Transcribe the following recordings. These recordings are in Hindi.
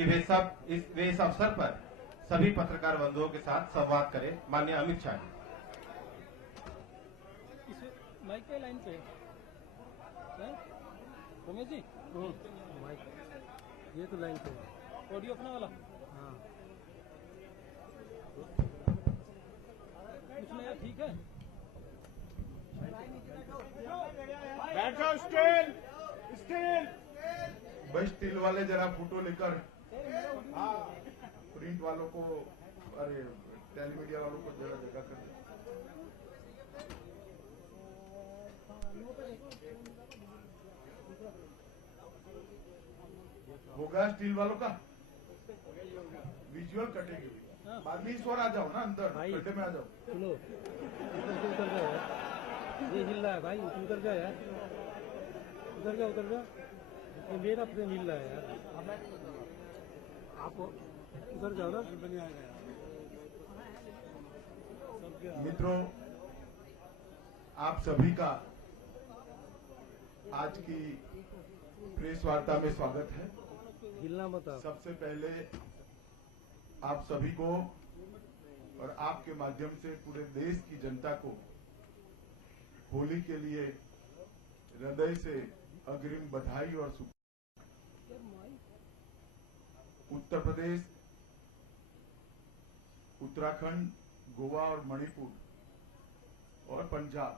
कि वे इस अवसर पर सभी पत्रकार बंधुओं के साथ संवाद करें। माननीय अमित शाह जी। माइक पे लाइन पे रमेश जी, माइक ये तो लाइन पे ऑडियो अपना वाला। हाँ कुछ नहीं, ठीक है। बैठ जाओ। स्टील स्टील भाई स्टील वाले जरा फोटो लेकर प्रिंट वालों को, अरे टेलीमीडिया वालों को जरा जगह कर दे। होगा स्टील वालों का विजुअल कटेगी। बाद में इस और आ जाओ ना, अंदर गड्ढे में आ जाओ। सुनो उतर जाओ यार, ये हिल रहा है भाई, उतर जाओ यार, उतर जाओ उतर जाओ, ये मेरा फ्रेम हिल रहा है यार, आप उधर जाओ ना। मित्रों, आप सभी का आज की प्रेस वार्ता में स्वागत है। हिलना मत आप। सबसे पहले आप सभी को और आपके माध्यम से पूरे देश की जनता को होली के लिए हृदय से अग्रिम बधाई और उत्तर प्रदेश, उत्तराखंड, गोवा और मणिपुर और पंजाब,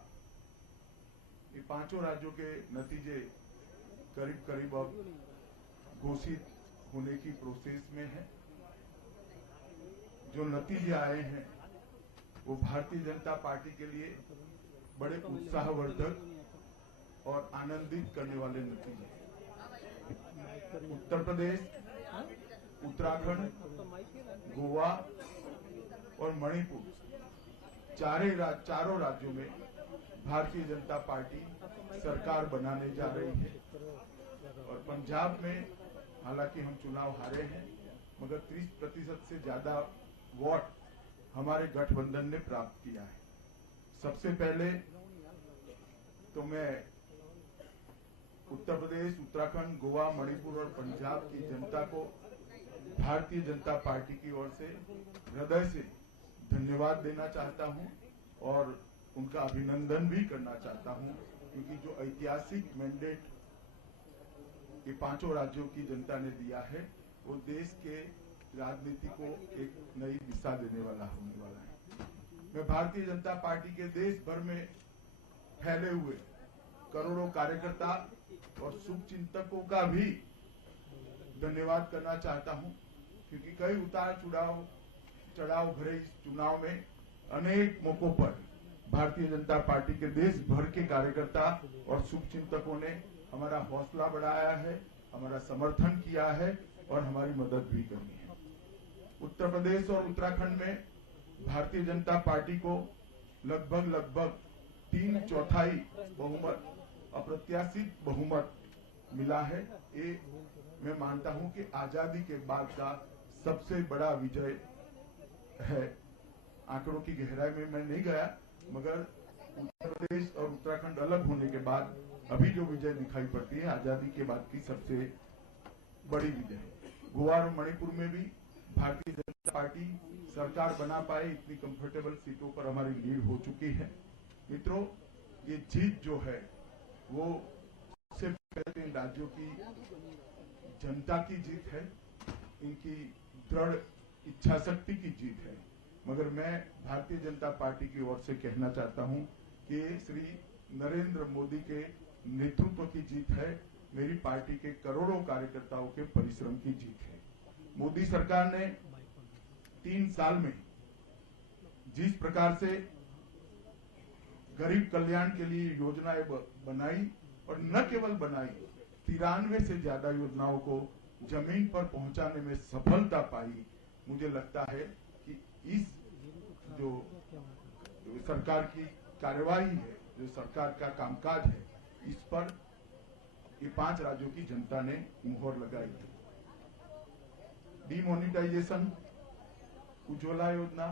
ये पांचों राज्यों के नतीजे करीब करीब अब घोषित होने की प्रोसेस में है। जो नतीजे आए हैं वो भारतीय जनता पार्टी के लिए बड़े उत्साहवर्धक और आनंदित करने वाले नतीजे। उत्तर प्रदेश, उत्तराखंड, गोवा और मणिपुर चारों राज्यों में भारतीय जनता पार्टी सरकार बनाने जा रही है। और पंजाब में हालांकि हम चुनाव हारे हैं, मगर 30% से ज्यादा वोट हमारे गठबंधन ने प्राप्त किया है। सबसे पहले तो मैं उत्तर प्रदेश, उत्तराखंड, गोवा, मणिपुर और पंजाब की जनता को भारतीय जनता पार्टी की ओर से हृदय से धन्यवाद देना चाहता हूं और उनका अभिनंदन भी करना चाहता हूं, क्योंकि जो ऐतिहासिक मैंडेट ये पांचों राज्यों की जनता ने दिया है वो देश के राजनीति को एक नई दिशा देने वाला होने वाला है। मैं भारतीय जनता पार्टी के देश भर में फैले हुए करोड़ों कार्यकर्ता और शुभचिंतकों का भी धन्यवाद करना चाहता हूं, क्योंकि कई उतार चढ़ाव भरे इस चुनाव में अनेक मौकों पर भारतीय जनता पार्टी के देश भर के कार्यकर्ता और शुभचिंतकों ने हमारा हौसला बढ़ाया है, हमारा समर्थन किया है और हमारी मदद भी करी है। उत्तर प्रदेश और उत्तराखंड में भारतीय जनता पार्टी को लगभग 3/4 बहुमत, अप्रत्याशित बहुमत मिला है। ये मैं मानता हूं कि आजादी के बाद का सबसे बड़ा विजय है। आंकड़ों की गहराई में मैं नहीं गया, मगर उत्तर प्रदेश और उत्तराखंड अलग होने के बाद अभी जो विजय दिखाई पड़ती है आजादी के बाद की सबसे बड़ी विजय है। गोवा और मणिपुर में भी भारतीय जनता पार्टी सरकार बना पाए, इतनी कंफर्टेबल सीटों पर हमारी लीड हो चुकी है। मित्रों, ये जीत जो है वो सबसे पहले इन राज्यों की जनता की जीत है, इनकी दृढ़ इच्छा शक्ति की जीत है। मगर मैं भारतीय जनता पार्टी की ओर से कहना चाहता हूं कि श्री नरेंद्र मोदी के नेतृत्व की जीत है, मेरी पार्टी के करोड़ों कार्यकर्ताओं के परिश्रम की जीत है। मोदी सरकार ने 3 साल में जिस प्रकार से गरीब कल्याण के लिए योजनाएं बनाई और न केवल बनाई, 93 से ज्यादा योजनाओं को जमीन पर पहुंचाने में सफलता पाई। मुझे लगता है कि इस जो सरकार की कार्यवाही है, जो सरकार का कामकाज है, इस पर ये 5 राज्यों की जनता ने मुहर लगाई है। डीमोनेटाइजेशन, उज्ज्वला योजना,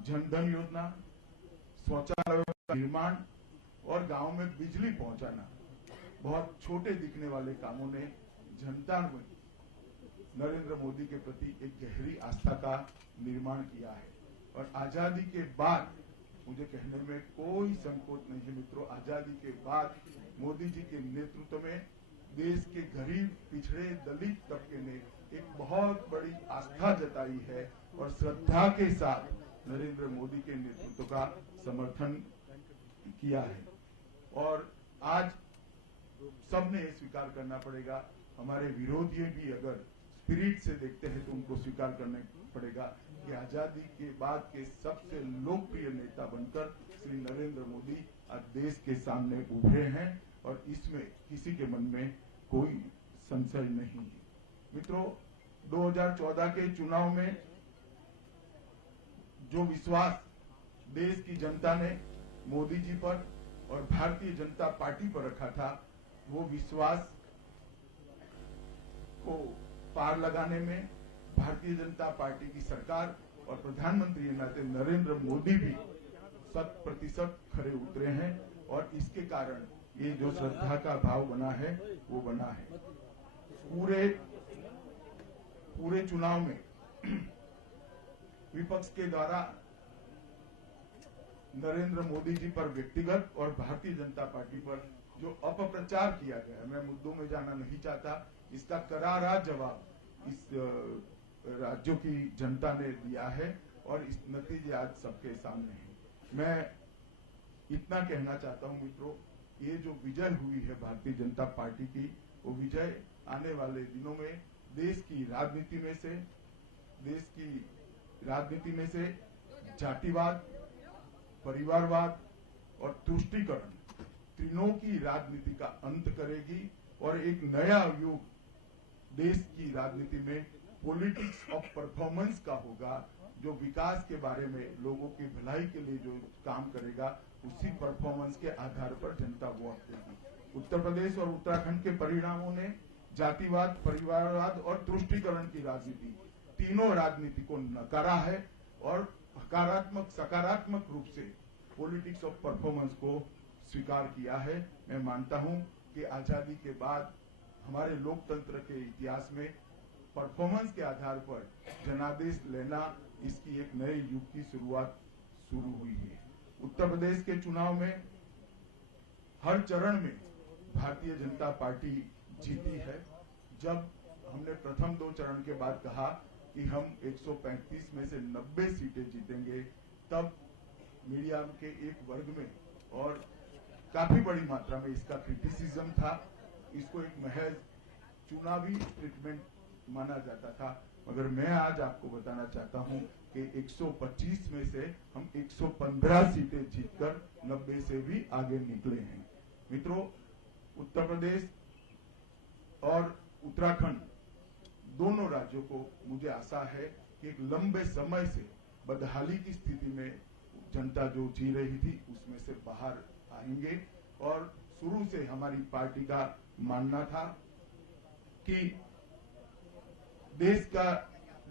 जनधन योजना, शौचालयों का निर्माण और गांव में बिजली पहुंचाना, बहुत छोटे दिखने वाले कामों ने जनता में नरेंद्र मोदी के प्रति एक गहरी आस्था का निर्माण किया है। और आजादी के बाद मुझे कहने में कोई संकोच नहीं है मित्रों, आजादी के बाद मोदी जी के नेतृत्व में देश के गरीब, पिछड़े, दलित तबके ने एक बहुत बड़ी आस्था जताई है और श्रद्धा के साथ नरेंद्र मोदी के नेतृत्व का समर्थन किया है। और आज सबने स्वीकार करना पड़ेगा, हमारे विरोधी भी अगर स्पिरिट से देखते हैं तो उनको स्वीकार करना पड़ेगा कि आजादी के बाद के सबसे लोकप्रिय नेता बनकर श्री नरेंद्र मोदी आज देश के सामने उभरे हैं और इसमें किसी के मन में कोई संशय नहीं है। मित्रों, 2014 के चुनाव में जो विश्वास देश की जनता ने मोदी जी पर और भारतीय जनता पार्टी पर रखा था, वो विश्वास को पार लगाने में भारतीय जनता पार्टी की सरकार और प्रधानमंत्री के नाते नरेंद्र मोदी भी 100% खरे उतरे हैं और इसके कारण ये जो श्रद्धा का भाव बना है वो बना है। पूरे चुनाव में विपक्ष के द्वारा नरेंद्र मोदी जी पर व्यक्तिगत और भारतीय जनता पार्टी पर जो अपप्रचार किया गया, मैं मुद्दों में जाना नहीं चाहता, इसका करारा जवाब इस राज्यों की जनता ने दिया है और इस नतीजे आज सबके सामने हैं। मैं इतना कहना चाहता हूं मित्रों, ये जो विजय हुई है भारतीय जनता पार्टी की, वो विजय आने वाले दिनों में देश की राजनीति में से जातिवाद, परिवारवाद और तुष्टीकरण तीनों की राजनीति का अंत करेगी और एक नया युग देश की राजनीति में पॉलिटिक्स ऑफ परफॉर्मेंस का होगा, जो विकास के बारे में लोगों की भलाई के लिए जो काम करेगा उसी परफॉर्मेंस के आधार पर जनता वोट देगी। उत्तर प्रदेश और उत्तराखंड के परिणामों ने जातिवाद, परिवारवाद और तुष्टीकरण की राजनीति, तीनों राजनीति को नकारा है और सकारात्मक रूप से पॉलिटिक्स ऑफ परफॉर्मेंस को स्वीकार किया है। मैं मानता हूं कि आजादी के बाद हमारे लोकतंत्र के इतिहास में परफॉर्मेंस के आधार पर जनादेश लेना, इसकी एक नए युग की शुरुआत शुरू हुई है। उत्तर प्रदेश के चुनाव में हर चरण में भारतीय जनता पार्टी जीती है। जब हमने प्रथम 2 चरण के बाद कहा कि हम 135 में से 90 सीटें जीतेंगे, तब मीडिया के एक वर्ग में और काफी बड़ी मात्रा में इसका क्रिटिसिज्म था। इसको एक महज चुनावी ट्रीटमेंट माना जाता था, मगर मैं आज आपको बताना चाहता हूं कि 125 में से हम 115 सीटें जीतकर 90 से भी आगे निकले हैं। मित्रों, उत्तर प्रदेश और उत्तराखंड दोनों राज्यों को मुझे आशा है कि एक लंबे समय से बदहाली की स्थिति में जनता जो जी रही थी उसमें से बाहर आएंगे। और शुरू से हमारी पार्टी का मानना था कि देश का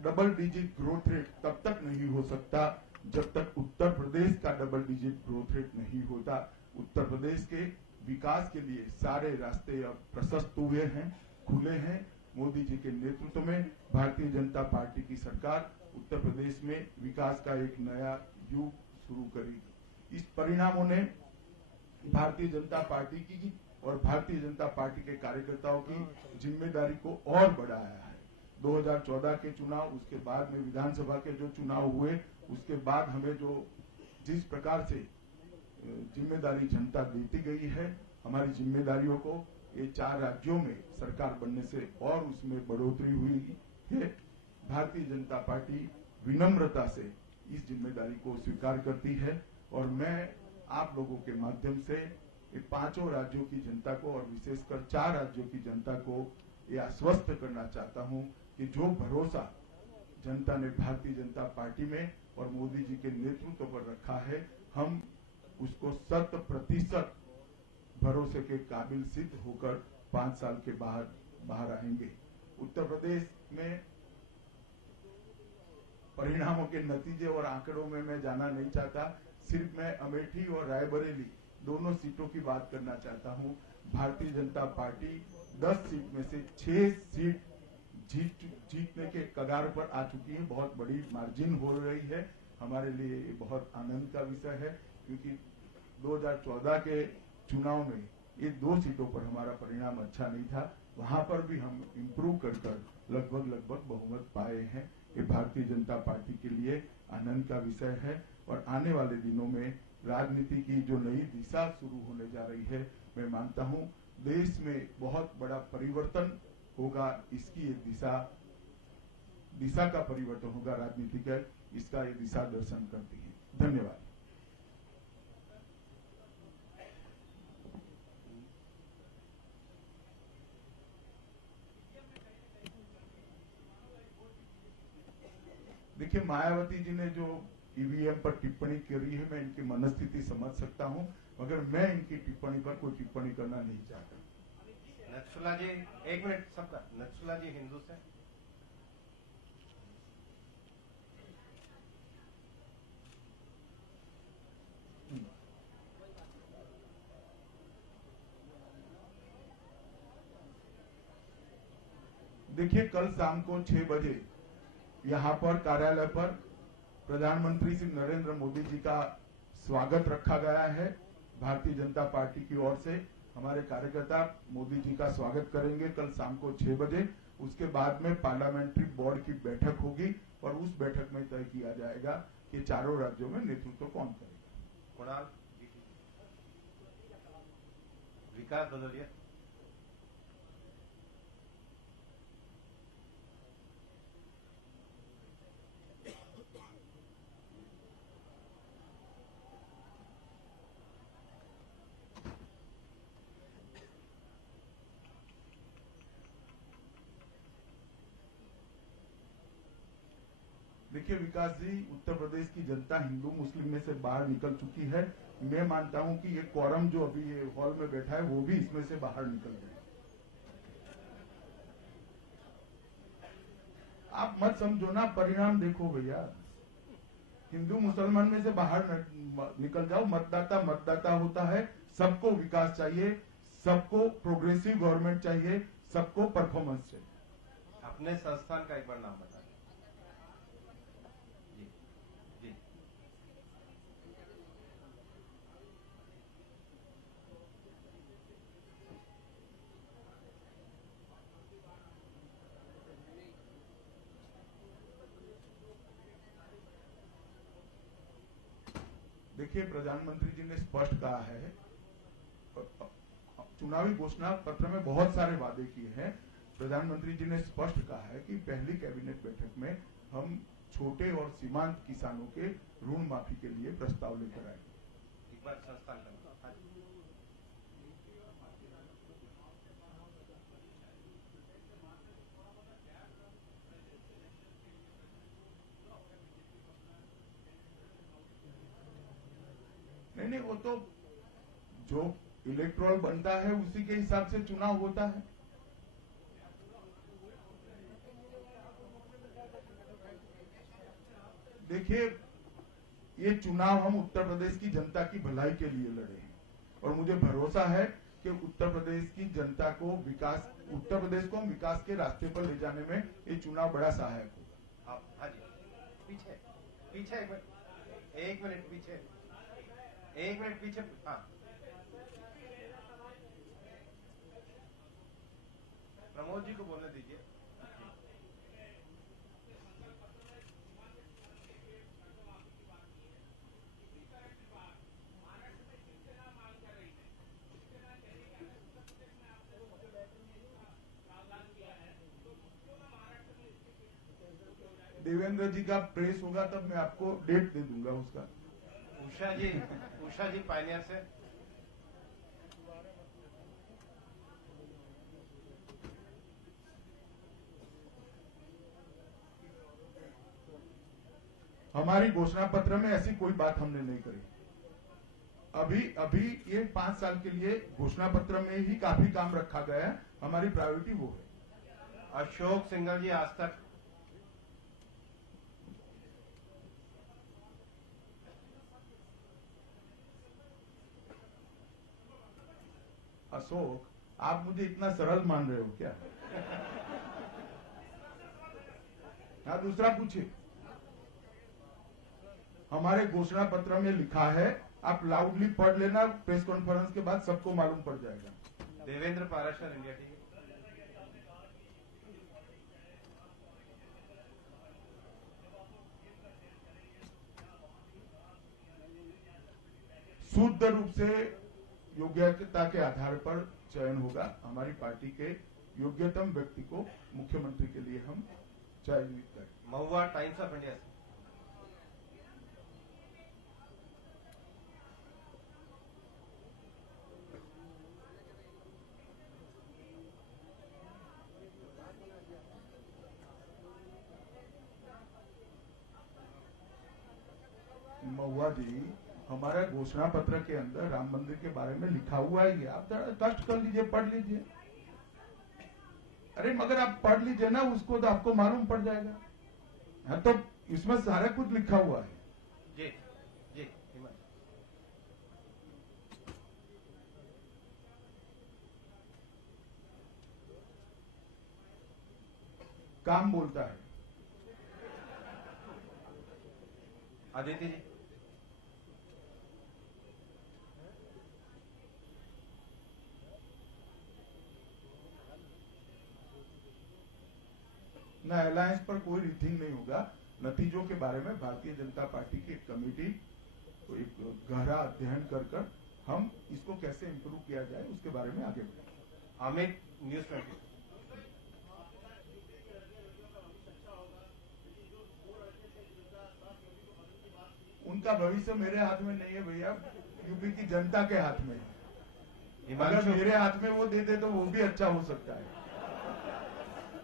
डबल डिजिट ग्रोथ रेट तब तक नहीं हो सकता जब तक उत्तर प्रदेश का डबल डिजिट ग्रोथ रेट नहीं होता। उत्तर प्रदेश के विकास के लिए सारे रास्ते अब प्रशस्त हुए हैं, खुले हैं। मोदी जी के नेतृत्व में भारतीय जनता पार्टी की सरकार उत्तर प्रदेश में विकास का एक नया युग शुरू करेगी। इस परिणामों ने भारतीय जनता पार्टी की और भारतीय जनता पार्टी के कार्यकर्ताओं की जिम्मेदारी को और बढ़ाया है। 2014 के चुनाव, उसके बाद में विधानसभा के जो चुनाव हुए, उसके बाद हमें जो जिस प्रकार से जिम्मेदारी जनता देती गई है, हमारी जिम्मेदारियों को ये 4 राज्यों में सरकार बनने से और उसमें बढ़ोतरी हुई है। भारतीय जनता पार्टी विनम्रता से इस जिम्मेदारी को स्वीकार करती है और मैं आप लोगों के माध्यम से ये 5 राज्यों की जनता को और विशेषकर 4 राज्यों की जनता को ये आश्वस्त करना चाहता हूं कि जो भरोसा जनता ने भारतीय जनता पार्टी में और मोदी जी के नेतृत्व पर रखा है, हम उसको 100% भरोसे के काबिल सिद्ध होकर 5 साल के बाहर आएंगे। उत्तर प्रदेश में परिणामों के नतीजे और आंकड़ों में मैं जाना नहीं चाहता, सिर्फ मैं अमेठी और रायबरेली दोनों सीटों की बात करना चाहता हूं। भारतीय जनता पार्टी 10 सीट में से 6 सीट जीतने के कगार पर आ चुकी है। बहुत बड़ी मार्जिन हो रही है। हमारे लिए ये बहुत आनंद का विषय है, क्योंकि 2014 के चुनाव में ये 2 सीटों पर हमारा परिणाम अच्छा नहीं था। वहां पर भी हम इम्प्रूव कर लगभग बहुमत पाए हैं। ये भारतीय जनता पार्टी के लिए आनंद का विषय है। और आने वाले दिनों में राजनीति की जो नई दिशा शुरू होने जा रही है, मैं मानता हूं देश में बहुत बड़ा परिवर्तन होगा। इसकी ये दिशा का परिवर्तन होगा राजनीति का, इसका ये दिशा दर्शन करती है। धन्यवाद। देखिए, मायावती जी ने जो ईवीएम पर टिप्पणी करी है, मैं इनकी मनस्थिति समझ सकता हूं, मगर मैं इनकी टिप्पणी पर कोई टिप्पणी करना नहीं चाहता। नक्सुला जी, 1 मिनट सबका। नक्सुला जी हिंदू से। देखिए, कल शाम को 6 बजे यहाँ पर कार्यालय पर प्रधानमंत्री श्री नरेंद्र मोदी जी का स्वागत रखा गया है। भारतीय जनता पार्टी की ओर से हमारे कार्यकर्ता मोदी जी का स्वागत करेंगे कल शाम को 6 बजे। उसके बाद में पार्लियामेंट्री बोर्ड की बैठक होगी और उस बैठक में तय किया जाएगा कि चारों राज्यों में नेतृत्व कौन करेगा। कुणाल, विकास भदौरिया। देखिए विकास जी, उत्तर प्रदेश की जनता हिंदू मुस्लिम में से बाहर निकल चुकी है। मैं मानता हूं कि ये क्वारम जो अभी ये हॉल में बैठा है वो भी इसमें से बाहर निकल गया। आप मत समझो ना, परिणाम देखो भैया। हिंदू मुसलमान में से बाहर निकल जाओ। मतदाता होता है। सबको विकास चाहिए, सबको प्रोग्रेसिव गवर्नमेंट चाहिए, सबको परफॉर्मेंस चाहिए। अपने संस्थान का एक बार नाम बता। देखिए, प्रधानमंत्री जी ने स्पष्ट कहा है, चुनावी घोषणा पत्र में बहुत सारे वादे किए हैं। प्रधानमंत्री जी ने स्पष्ट कहा है कि पहली कैबिनेट बैठक में हम छोटे और सीमांत किसानों के ऋण माफी के लिए प्रस्ताव लेकर आएंगे। एक बार संस्थान का नहीं, वो तो जो इलेक्ट्रोल बनता है उसी के हिसाब से चुनाव होता है। देखिए, ये चुनाव हम उत्तर प्रदेश की जनता की भलाई के लिए लड़े हैं और मुझे भरोसा है कि उत्तर प्रदेश की जनता को उत्तर प्रदेश को हम विकास के रास्ते पर ले जाने में ये चुनाव बड़ा सहायक होगा। आप हाजी पीछे पीछे एक मिनट पीछे, एक मिनट पीछे। हाँ, प्रमोद जी को बोलने दीजिए। देवेंद्र जी का प्रेस होगा तब मैं आपको डेट दे दूंगा उसका। उषा जी पायनियर से। हमारी घोषणा पत्र में ऐसी कोई बात हमने नहीं करी। अभी ये 5 साल के लिए घोषणा पत्र में ही काफी काम रखा गया है। हमारी प्रायोरिटी वो है। अशोक सिंघल जी आज तक। अशोक, आप मुझे इतना सरल मान रहे हो क्या? हाँ, दूसरा पूछिए। हमारे घोषणा पत्र में लिखा है, आप लाउडली पढ़ लेना, प्रेस कॉन्फ्रेंस के बाद सबको मालूम पड़ जाएगा। Devendra Parashar, India TV. शुद्ध रूप से योग्यता के आधार पर चयन होगा। हमारी पार्टी के योग्यतम व्यक्ति को मुख्यमंत्री के लिए हम चयनित करें। महुआ, टाइम्स ऑफ इंडिया। महुआ जी, हमारा घोषणा पत्र के अंदर राम मंदिर के बारे में लिखा हुआ है, आप जरा कष्ट कर लीजिए, पढ़ लीजिए। अरे मगर आप पढ़ लीजिए ना उसको, तो आपको मालूम पड़ जाएगा। हाँ, तो इसमें सारा कुछ लिखा हुआ है। जी जी। काम बोलता है। आदित्य जी। ना अलायंस पर कोई रीथिंग नहीं होगा। नतीजों के बारे में भारतीय जनता पार्टी की एक कमेटी को एक गहरा अध्ययन कर हम इसको कैसे इंप्रूव किया जाए उसके बारे में आगे बढ़ेंगे। अमित, न्यूज 20। उनका भविष्य मेरे हाथ में नहीं है भैया, यूपी की जनता के हाथ में है। अगर हिमांशु, मेरे हाथ में वो दे दे तो वो भी अच्छा हो सकता है।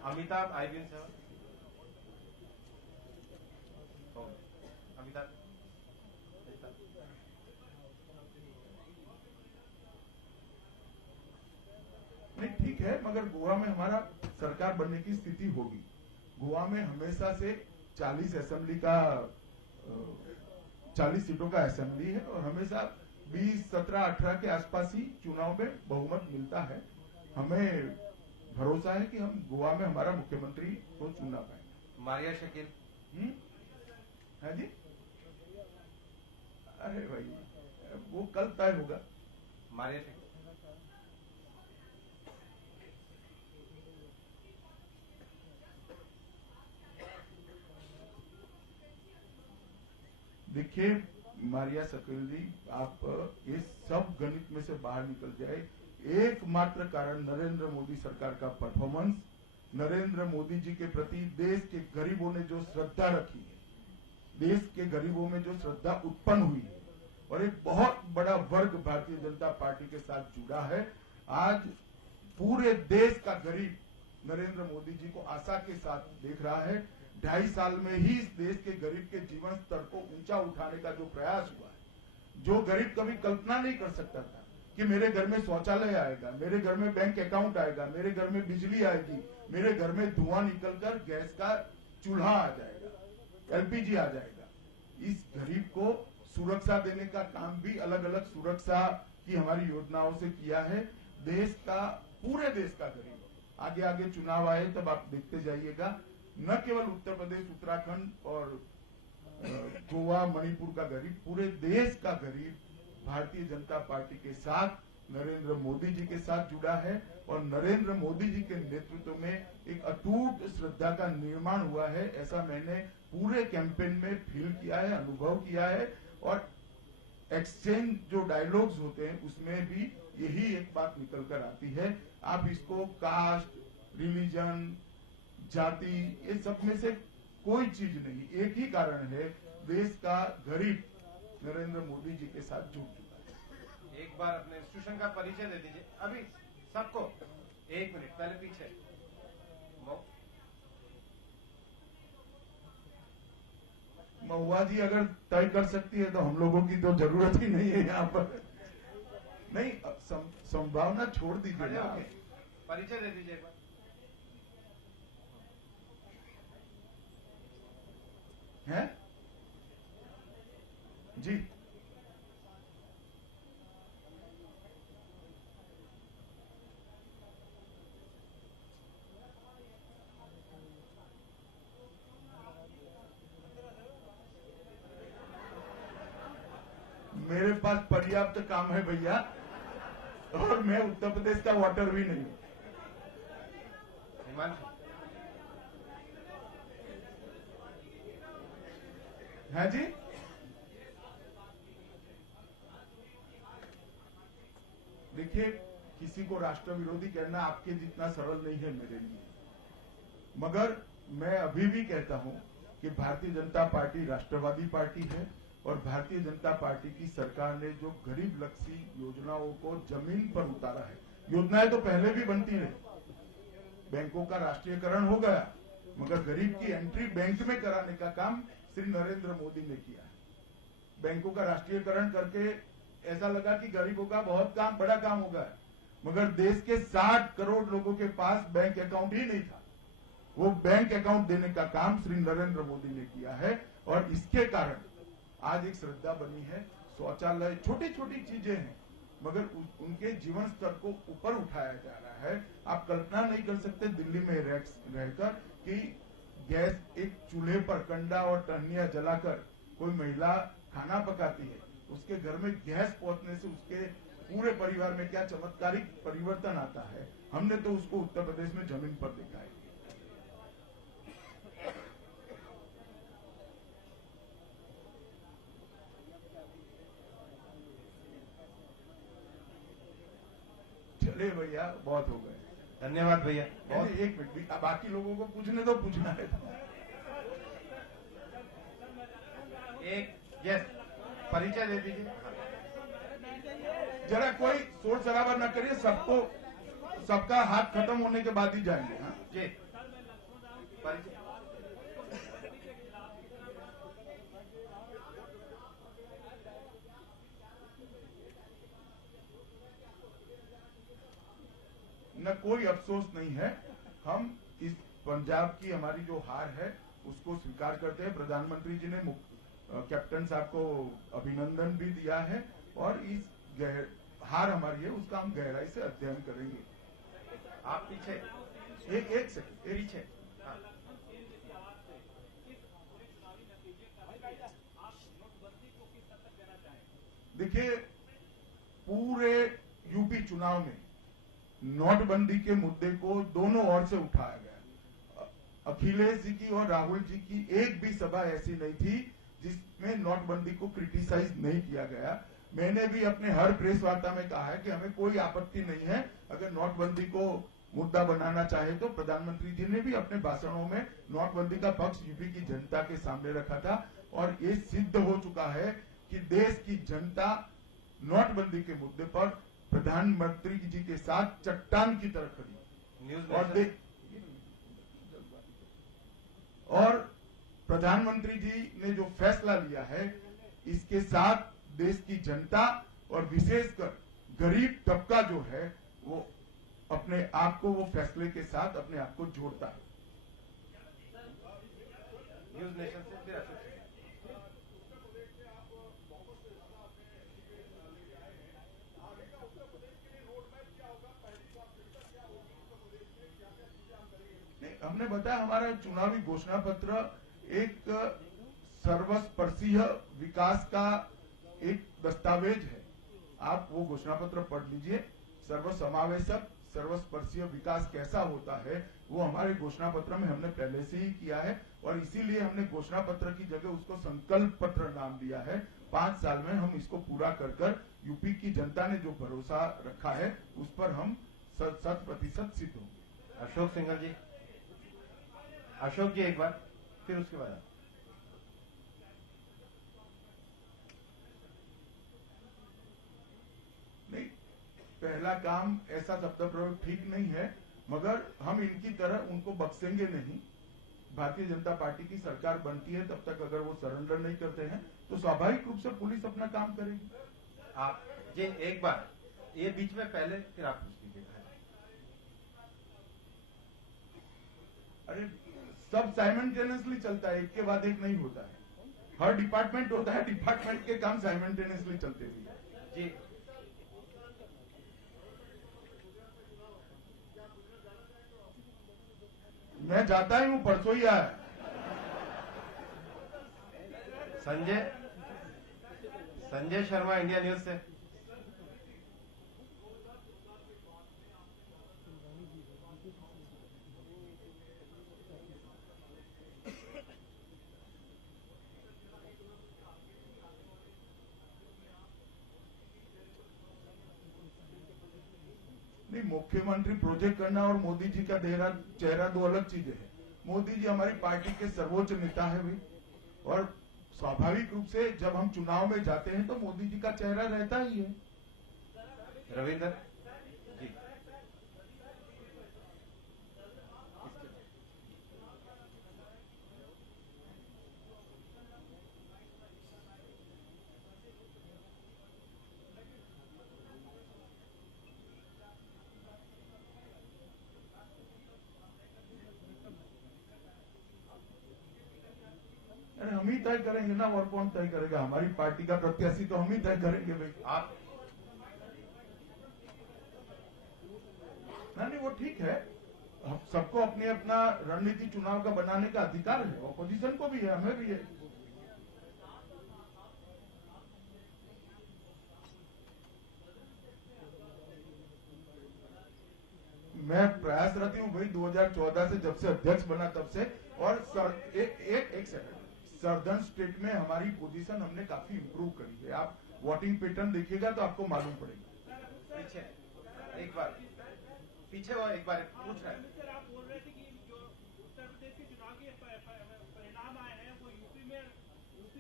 अमिताभ, IBN 7। अमिताभ। नहीं ठीक है, मगर गोवा में हमारा सरकार बनने की स्थिति होगी। गोवा में हमेशा से 40 असेंबली का 40 सीटों का असेंबली है और हमेशा 20, 17, 18 के आसपास ही चुनाव में बहुमत मिलता है। हमें भरोसा है कि हम गोवा में हमारा मुख्यमंत्री को चुना पाएंगे। मारिया शकील। है जी। अरे भाई वो कल तय होगा। मारिया शकील। देखिए मारिया शकील जी, आप ये सब गणित में से बाहर निकल जाए। एकमात्र कारण नरेंद्र मोदी सरकार का परफॉर्मेंस, नरेंद्र मोदी जी के प्रति देश के गरीबों ने जो श्रद्धा रखी है, देश के गरीबों में जो श्रद्धा उत्पन्न हुई है और एक बहुत बड़ा वर्ग भारतीय जनता पार्टी के साथ जुड़ा है। आज पूरे देश का गरीब नरेंद्र मोदी जी को आशा के साथ देख रहा है। 2.5 साल में ही इस देश के गरीब के जीवन स्तर को ऊंचा उठाने का जो प्रयास हुआ है, जो गरीब कभी कल्पना नहीं कर सकता था कि मेरे घर में शौचालय आएगा, मेरे घर में बैंक अकाउंट आएगा, मेरे घर में बिजली आएगी, मेरे घर में धुआं निकलकर गैस का चूल्हा आ जाएगा, LPG आ जाएगा। इस गरीब को सुरक्षा देने का काम भी अलग अलग सुरक्षा की हमारी योजनाओं से किया है। देश का, पूरे देश का गरीब, आगे आगे चुनाव आए तब आप देखते जाइएगा, न केवल उत्तर प्रदेश, उत्तराखंड और गोवा, मणिपुर का गरीब, पूरे देश का गरीब भारतीय जनता पार्टी के साथ, नरेंद्र मोदी जी के साथ जुड़ा है और नरेंद्र मोदी जी के नेतृत्व में एक अटूट श्रद्धा का निर्माण हुआ है। ऐसा मैंने पूरे कैंपेन में फील किया है, अनुभव किया है और एक्सचेंज जो डायलॉग्स होते हैं उसमें भी यही एक बात निकल कर आती है। आप इसको कास्ट, रिलीजन, जाति, ये सब में से कोई चीज नहीं, एक ही कारण है, देश का गरीब नरेंद्र मोदी जी के साथ जुड़ चुका है। एक बार अपने इंस्टीट्यूशन का परिचय दे दीजिए अभी सबको। 1 मिनट पहले पीछे। महुआ जी अगर तय कर सकती है तो हम लोगों की तो जरूरत ही नहीं है यहाँ पर। नहीं, संभावना छोड़ दीजिए ना। परिचय दे दीजिए एक बार। हैं? जी मेरे पास पर्याप्त काम है भैया, और मैं उत्तर प्रदेश का वोटर भी नहीं हूं। हिमांशु, हाँ जी, देखिए, किसी को राष्ट्र विरोधी कहना आपके जितना सरल नहीं है मेरे लिए, मगर मैं अभी भी कहता हूं कि भारतीय जनता पार्टी राष्ट्रवादी पार्टी है, और भारतीय जनता पार्टी की सरकार ने जो गरीब लक्षी योजनाओं को जमीन पर उतारा है। योजनाएं तो पहले भी बनती रही, बैंकों का राष्ट्रीयकरण हो गया, मगर गरीब की एंट्री बैंक में कराने का काम श्री नरेंद्र मोदी ने किया है। बैंकों का राष्ट्रीयकरण करके ऐसा लगा कि गरीबों का बहुत काम, बड़ा काम हो गया, मगर देश के 60 करोड़ लोगों के पास बैंक अकाउंट ही नहीं था। वो बैंक अकाउंट देने का काम श्री नरेंद्र मोदी ने किया है, और इसके कारण आज एक श्रद्धा बनी है। शौचालय, छोटी छोटी चीजें हैं, मगर उनके जीवन स्तर को ऊपर उठाया जा रहा है। आप कल्पना नहीं कर सकते दिल्ली में रहकर कि गैस, एक चूल्हे पर कंडा और टहनियां जलाकर कोई महिला खाना पकाती है, उसके घर में गैस पहुंचने से उसके पूरे परिवार में क्या चमत्कारिक परिवर्तन आता है। हमने तो उसको उत्तर प्रदेश में जमीन पर देखा है। चले भैया, बहुत हो गए। धन्यवाद भैया। बहुत एक मिनट भी, बाकी लोगों को पूछने दो, पूछना है एक यस, परिचय दे दीजिए। जरा कोई शोर शराबा न करिए, सबका हाथ खत्म होने के बाद ही जाएंगे। हाँ जी, परिचय। न कोई अफसोस नहीं है, हम इस पंजाब की हमारी जो हार है उसको स्वीकार करते हैं। प्रधानमंत्री जी ने कैप्टन साहब को अभिनंदन भी दिया है, और इस हार हमारी है उसका हम गहराई से अध्ययन करेंगे। आप पीछे एक सेकंड, पीछे। हाँ। देखिए, पूरे यूपी चुनाव में नोटबंदी के मुद्दे को दोनों ओर से उठाया गया। अखिलेश जी की और राहुल जी की एक भी सभा ऐसी नहीं थी जिसमें नोटबंदी को क्रिटिसाइज नहीं किया गया। मैंने भी अपने हर प्रेस वार्ता में कहा है कि हमें कोई आपत्ति नहीं है, अगर नोटबंदी को मुद्दा बनाना चाहे तो। प्रधानमंत्री जी ने भी अपने भाषणों में नोटबंदी का पक्ष यूपी की जनता के सामने रखा था, और ये सिद्ध हो चुका है कि देश की जनता नोटबंदी के मुद्दे पर प्रधानमंत्री जी के साथ चट्टान की तरह खड़ी। और प्रधानमंत्री जी ने जो फैसला लिया है, इसके साथ देश की जनता और विशेषकर गरीब तबका जो है वो अपने आप को, वो फैसले के साथ अपने आप को जोड़ता है। न्यूज नेशन से फिर अशोक। हमने बताया हमारा चुनावी घोषणा पत्र एक सर्वस्पर्शीय विकास का एक दस्तावेज है। आप वो घोषणा पत्र पढ़ लीजिए। सर्वसमावेशक सर्वस्पर्शीय विकास कैसा होता है वो हमारे घोषणा पत्र में हमने पहले से ही किया है, और इसीलिए हमने घोषणा पत्र की जगह उसको संकल्प पत्र नाम दिया है। 5 साल में हम इसको पूरा कर यूपी की जनता ने जो भरोसा रखा है उस पर हम 100% सिद्ध होंगे। अशोक सिंघल जी, अशोक जी एक बार, फिर उसके बाद नहीं, पहला काम ऐसा शब्द प्रयोग ठीक नहीं है, मगर हम इनकी तरह उनको बख्शेंगे नहीं। भारतीय जनता पार्टी की सरकार बनती है, तब तक अगर वो सरेंडर नहीं करते हैं तो स्वाभाविक रूप से पुलिस अपना काम करेगी। आप जी एक बार, ये बीच में पहले, फिर आप पूछ लीजिएगा। अरे सब साइमल्टेनियसली चलता है, एक के बाद एक नहीं होता है। हर डिपार्टमेंट होता है, डिपार्टमेंट के काम साइमल्टेनियसली चलते हुए जी। मैं जाता ही हूँ, परसों ही आया। संजय संजय शर्मा, इंडिया न्यूज से। नहीं, मुख्यमंत्री प्रोजेक्ट करना और मोदी जी का चेहरा दो अलग चीजें हैं। मोदी जी हमारी पार्टी के सर्वोच्च नेता है भाई, और स्वाभाविक रूप से जब हम चुनाव में जाते हैं तो मोदी जी का चेहरा रहता ही है। रविंदर जी। अरे हम ही तय करेंगे ना, और कौन तय करेगा? हमारी पार्टी का प्रत्याशी तो हम ही तय करेंगे भाई। आप नहीं, वो ठीक है, हम सबको अपने अपना रणनीति चुनाव का बनाने का अधिकार है, ऑपोजिशन को भी है, हमें भी है। मैं प्रयासरत हूं भाई 2014 से, जब से अध्यक्ष बना तब से। और एक सेकंड, सर्दर्न स्टेट में हमारी पोजीशन हमने काफी इंप्रूव करी है। आप वोटिंग पैटर्न देखिएगा तो आपको मालूम पड़ेगा। पीछे एक बार, पीछे वो एक बार पूछ रहे हैं। सर, आप बोल रहे थे कि जो उत्तर प्रदेश के चुनाव के परिणाम आए हैं वो यूपी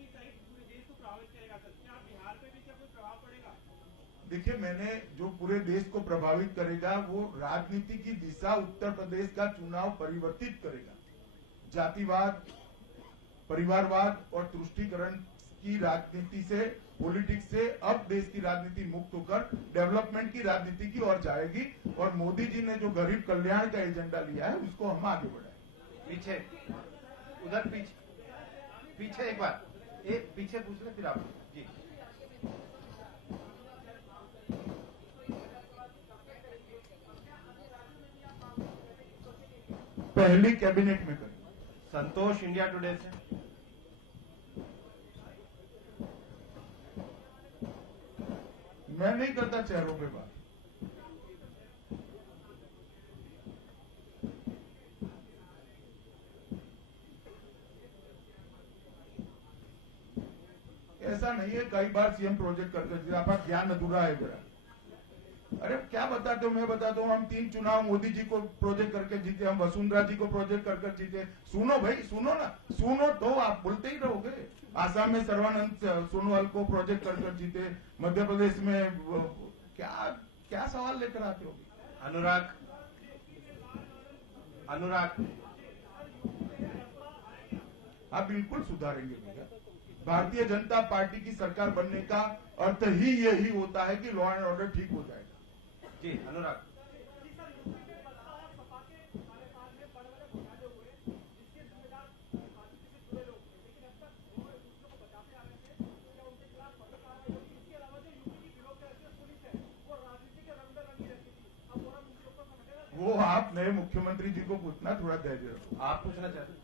सहित पूरे देश को प्रभावित करेगा। सर, क्या बिहार पे भी क्या कोई प्रभाव पड़ेगा? देखिए, मैंने जो पूरे देश को प्रभावित करेगा वो राजनीति की दिशा उत्तर प्रदेश का चुनाव परिवर्तित करेगा। जातिवाद, परिवारवाद और तुष्टीकरण की राजनीति से, पॉलिटिक्स से अब देश की राजनीति मुक्त होकर डेवलपमेंट की राजनीति की ओर जाएगी। और मोदी जी ने जो गरीब कल्याण का एजेंडा लिया है उसको हम आगे बढ़ाएंगे। पीछे, उधर पीछे एक बार, एक पीछे पूछ ले फिर आप जी। पहली कैबिनेट में करेंगे। संतोष, इंडिया टुडे से। मैं नहीं करता चेहरों पे बात। ऐसा नहीं है, कई बार सीएम प्रोजेक्ट करके आपका ज्ञान अधूरा है जरा। अरे क्या बताते हो, मैं बताता हूँ। हम 3 चुनाव मोदी जी को प्रोजेक्ट करके जीते, हम वसुंधरा जी को प्रोजेक्ट करके जीते। सुनो भाई, सुनो ना, सुनो तो आप बोलते ही रहोगे। आसाम में सर्वानंद सोनोवाल को प्रोजेक्ट करके जीते, मध्य प्रदेश में क्या सवाल लेकर आते हो? अनुराग आप बिल्कुल सुधारेंगे भैया। भारतीय जनता पार्टी की सरकार बनने का अर्थ ही यही होता है कि लॉ एंड ऑर्डर ठीक हो जाएगा। जी। अनुराग, वो आप नए मुख्यमंत्री जी को पूछना, थोड़ा धैर्य रखो। आप पूछना चाहते हैं?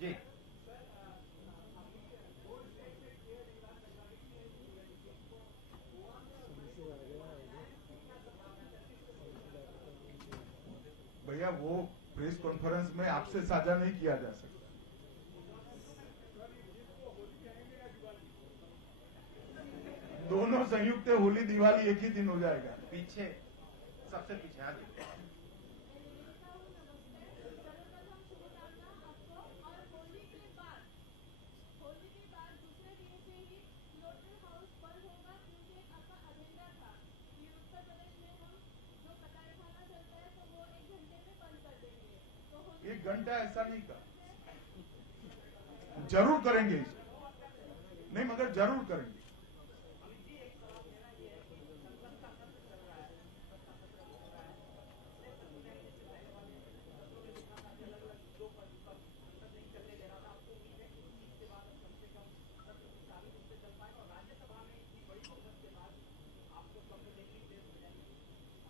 जी। भैया वो प्रेस कॉन्फ्रेंस में आपसे साझा नहीं किया जा सकता। दोनों संयुक्त होली दिवाली एक ही दिन हो जाएगा। पीछे, सबसे पीछे आ जाइए। एक घंटा ऐसा नहीं कर, जरूर करेंगे इसे। नहीं, मगर जरूर करेंगे।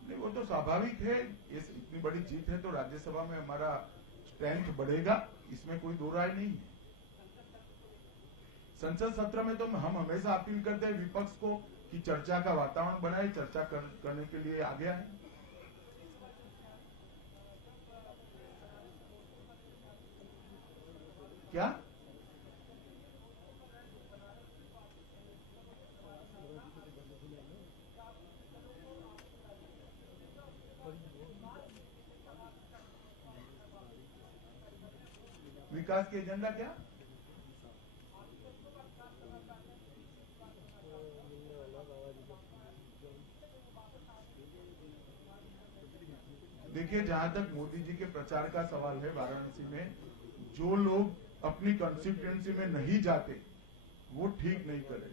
नहीं, वो तो स्वाभाविक है। ये इतनी बड़ी जीत है तो राज्यसभा में हमारा स्ट्रेंथ बढ़ेगा, इसमें कोई दो राय नहीं है। संसद सत्र में तो हम हमेशा अपील करते हैं विपक्ष को कि चर्चा का वातावरण बनाए, चर्चा करने के लिए आगे आए। क्या विकास के एजेंडा क्या? देखिए, जहां तक मोदी जी के प्रचार का सवाल है, वाराणसी में जो लोग अपनी कॉन्स्टिट्यूएंसी में नहीं जाते वो ठीक नहीं करे।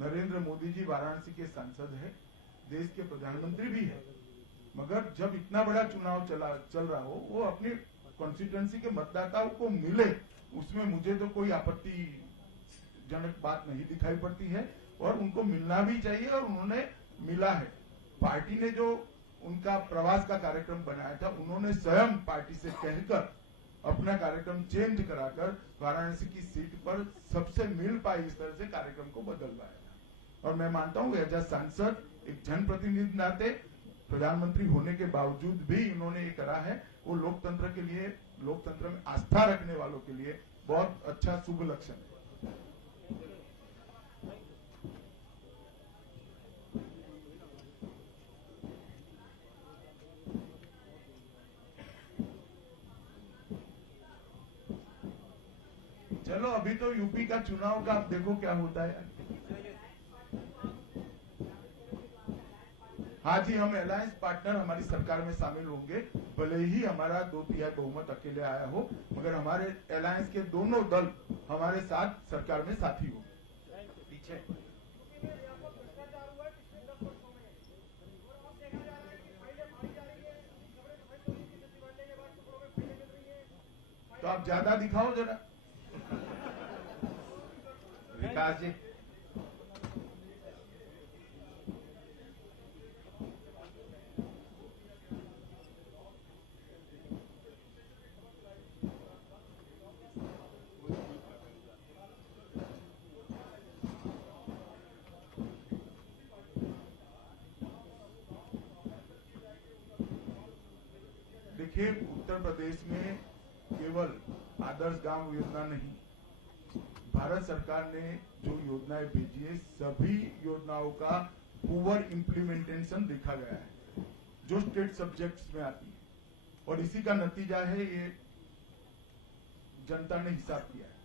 नरेंद्र मोदी जी वाराणसी के सांसद है, देश के प्रधानमंत्री भी है, मगर जब इतना बड़ा चुनाव चल रहा हो, वो अपनी कॉन्स्टिट्यूएंसी के मतदाताओं को मिले, उसमें मुझे तो कोई आपत्तिजनक बात नहीं दिखाई पड़ती है और उनको मिलना भी चाहिए और उन्होंने मिला है। पार्टी ने जो उनका प्रवास का कार्यक्रम बनाया था, उन्होंने स्वयं पार्टी से कहकर अपना कार्यक्रम चेंज कराकर वाराणसी की सीट पर सबसे मिल पाए इस तरह से कार्यक्रम को बदलवाया था। और मैं मानता हूं एज अ सांसद, एक जनप्रतिनिधि नाते, प्रधानमंत्री होने के बावजूद भी उन्होंने ये करा है, वो लोकतंत्र के लिए, लोकतंत्र में आस्था रखने वालों के लिए बहुत अच्छा शुभ लक्षण है। चलो, अभी तो यूपी का चुनाव का आप देखो क्या होता है। हाँ जी, हम अलायंस पार्टनर हमारी सरकार में शामिल होंगे, भले ही हमारा 2/3 बहुमत अकेले आया हो, मगर हमारे अलायंस के दोनों दल हमारे साथ सरकार में साथी हो। पीछे तो आप ज्यादा दिखाओ जरा। विकास जी, देखिए, उत्तर प्रदेश में केवल आदर्श गांव योजना नहीं, भारत सरकार ने जो योजनाएं भेजी है, सभी योजनाओं का पुअर इम्प्लीमेंटेशन देखा गया है, जो स्टेट सब्जेक्ट्स में आती है, और इसी का नतीजा है ये जनता ने हिसाब किया है।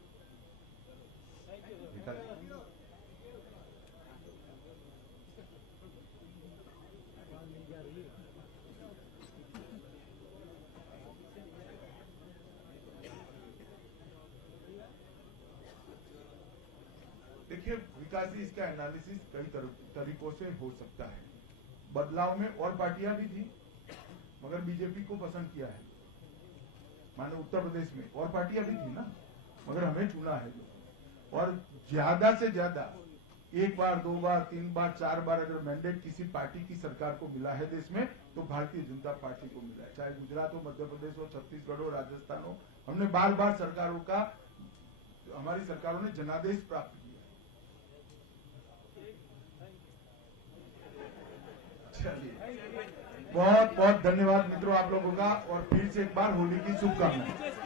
देखिए, विकास जी, इसका एनालिसिस कई तरीकों से हो सकता है। बदलाव में और पार्टियां भी थी, मगर बीजेपी को पसंद किया है। माने उत्तर प्रदेश में और पार्टियां भी थी ना, मगर हमें चुना है। और ज्यादा से ज्यादा 1 बार, 2 बार, 3 बार, 4 बार अगर मैंडेट किसी पार्टी की सरकार को मिला है देश में, तो भारतीय जनता पार्टी को मिला है। चाहे गुजरात हो, मध्य प्रदेश हो, छत्तीसगढ़ हो, राजस्थान हो, हमने बार बार सरकारों का, हमारी सरकारों ने जनादेश प्राप्त किया। चलिए, बहुत बहुत धन्यवाद मित्रों आप लोगों का, और फिर से एक बार होली की शुभकामनाएं।